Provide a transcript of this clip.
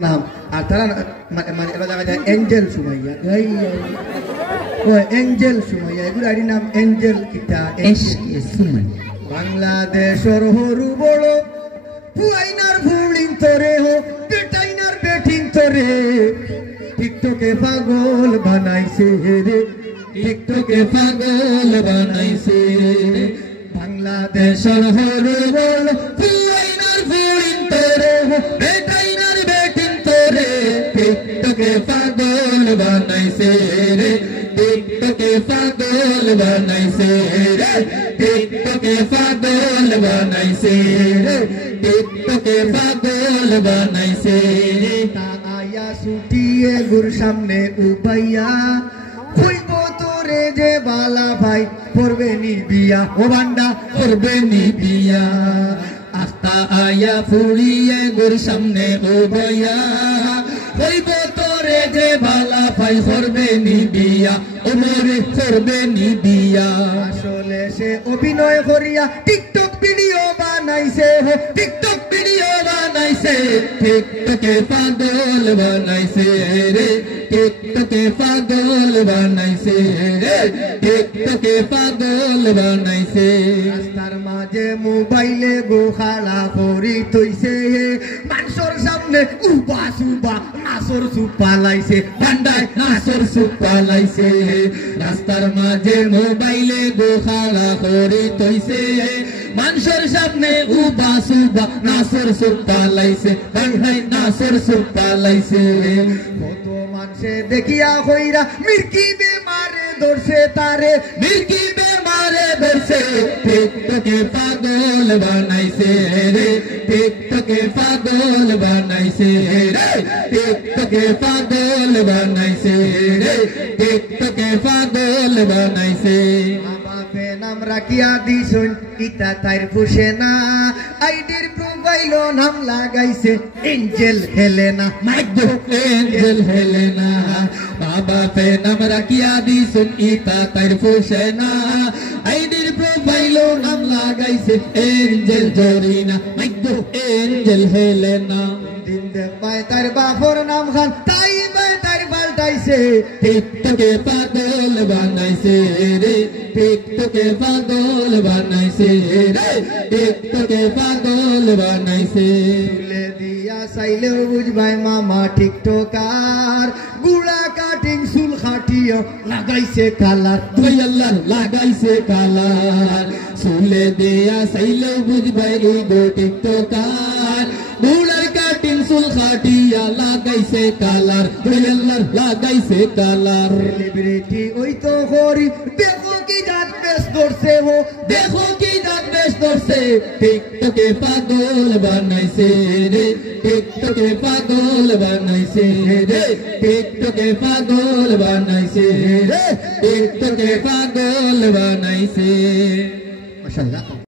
নাম আর তারা মানে এরা দেখা যায় এঞ্জেল সুমাইয়া ও এঞ্জেল সুমাইয়া এগুলো আইডি নাম এঞ্জেল কিতা সুমাইয়া বাংলাদেশের হরু বড় পুয়াইনার ফুলিন তোরে হো বেটাইনার বেটিন তোরে টিকটকে পাগল বানাইছে রে টিকটকে পাগল বানাইছে বাংলাদেশের হরু বড় পুয়াইনার ফুলিন তোরে হো বেটাইনার বেটিন তোরে টিকটকে পাগল বানাইছে রে টিকটকে পাগল বানাইছে রে টিকটকে পাগল বানাইছে রে টিকটকে পাগল বানাইছে রে আয়া ছুটিয়ে গুর সামনে উবাইয়া কইব তোরে যে বালা ভাই করবে নি বিয়া ও বান্দা করবে নি বিয়া আস্তা আয়া ফুরিয়ে গুর সামনে উবাইয়া কইব তোরে যে বালা ভাই করবে নি বিয়া ও মোরে করবে নি বিয়া আসলে সে অভিনয় করিয়া টিকটক ভিডিও বানাইছে হো টিকটক ভিডিও বানাইছে টিকটকে পাগল বানাইছে রে টিকটকে পাগল বানাইছে রে টিকটকে পাগল বানাইছে রাস্তার মাঝে মোবাইলে গোখালা করি তৈছে মানুষের সামনে উবা সুবা নাসর সুপালাইছে ভান্ডায় নাসর সুপালাইছে রাস্তার মাঝে মোবাইলে গোখালা করি তৈছে মানুষের সামনে উবা সুবা নাসর সুপালাইছে ভান্ডায় নাসর সুপালাইছে কত মানুষে দেখিয়া হইরা মির্কি বেমারে ধরছে তারে মির্কি বেমারে ধরছে টিকটকে পাগল বানাইছে রে টিকটকে পাগল বানাইছে রে টিকটকে পাগল বানাইছে রে টিকটকে পাগল বানাইছে বাপে নাম রাখিয়া দিছুন ইতা তাইর ফুসে না আইডির প্রোফাইল নাম লাগাইছে এঞ্জেল হেলেনা মাইগো এঞ্জেল হেলেনা বাপে নাম রাখিয়া দিছুন ইতা তাইর ফুসে না আইডির প্রোফাইল নাম লাগাইছে এঞ্জেল জরিনা মাইগো এঞ্জেল হেলেনা দিন দেখায় তার বাপর নাম খান তাই তার পাল্টাইছে টিকটকে পাগল বানাইছে রে টিকটকে পাগল বানাইছে রে টিকটকে পাগল বানাইছে তুলে দিয়া চাইলেও বুঝবাই মামা টিকটকার গুড়া কাটিং চুল খাটিও লাগাইছে কালার দুই আল্লাহ লাগাইছে কালার চুলে দিয়া চাইলেও বুঝবাই গো টিকটকার গুড়ার কাটিং চুল খাটিয়া লাগাইছে কালার দুই আল্লাহ লাগাইছে কালার সেলিব্রিটি ওই তো করি দেখো কি জাত বেশ ধরছে হো দেখো কি জাত বেশ ধরছে টিকটকে পাগল বানাইছে রে টিকটকে পাগল বানাইছে রে টিকটকে পাগল বানাইছে রে টিকটকে পাগল বানাইছে মাশাআল্লাহ।